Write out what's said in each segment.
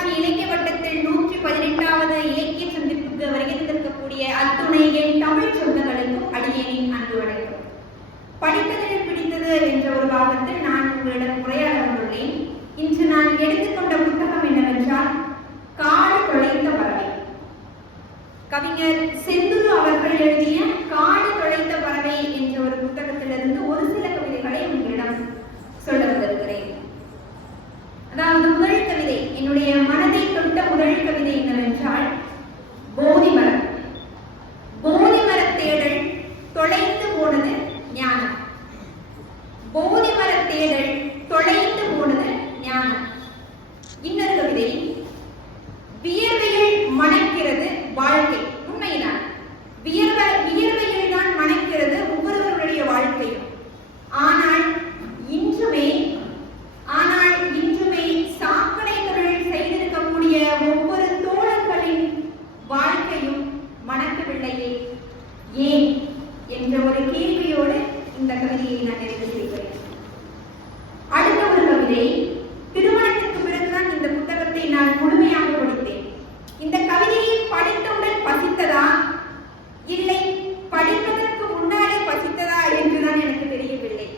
தொலைக்காட்சி இலக்கிய வட்டத்தில் நூற்றி பதினெட்டாவது இலக்கிய சந்திப்புக்கு வருகை தந்திருக்கக்கூடிய அத்துணை என் தமிழ் சொந்தங்களுக்கும் அடியேனின் அன்பு வணக்கம். படித்ததில் பிடித்தது என்ற ஒரு பாகத்தில் நான் உங்களிடம் உரையாட வந்துள்ளேன். இன்று நான் எடுத்துக்கொண்ட புத்தகம் என்னவென்றால் காடு தொலைத்த பறவை. கவிஞர் செந்துரு அவர்கள் எழுதிய காடு தொலைத்த பறவை என்ற ஒரு புத்தகத்திலிருந்து ஒரு சில கவிதைகளை உங்களிடம் சொல்ல வந்திருக்கிறேன். அதாவது போதி மரத் இந்த கவிதையை நான் நிறைவு செய்கிறேன். அடுத்த ஒரு கவிதை திருமணத்திற்கு பிறகுதான் இந்த புத்தகத்தை நான் முழுமையாக படித்தேன். இந்த கவிதையை படித்தவுடன் பசித்ததா? இல்லை படிப்பதற்கு முன்னாலே பசித்ததா என்றுதான் எனக்கு தெரியவில்லை.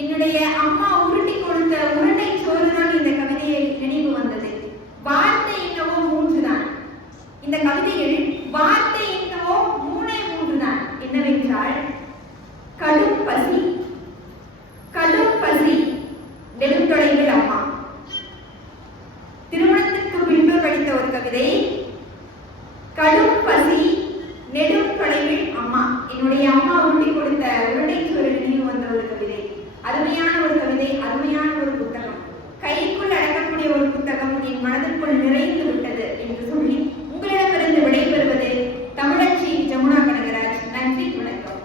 என்னுடைய அம்மா உருட்டி கொடுத்த உருண்டை சோறுதான் இந்த கவிதையை நினைவு வந்தது. வார்த்தை என்னவோ மூன்றுதான். இந்த கவிதையில் வார்த்தை என்னவோ மூணே மூன்றுதான். என்னவென்றால் கடும் பசி கடும் பசி நெடுந்தொலைவில் அம்மா திருமணத்திற்கு பின்பு படித்த ஒரு கவிதை கடும் பசி நெடும் தொலைவில் அம்மா. என்னுடைய அம்மா உருட்டி கொடுத்த உருண்டை ஒரு நினைவு வந்த ஒரு கவிதை. அருமையான ஒரு கவிதை அருமையான ஒரு புத்தகம். கைக்குள் அடக்கக்கூடிய ஒரு புத்தகம் என் மனதிற்குள் நிறைந்து விட்டது என்று சொல்லி உங்களிடமிருந்து விடைபெறுவது தமிழச்சி ஜமுனா கனகராஜ். நன்றி வணக்கம்.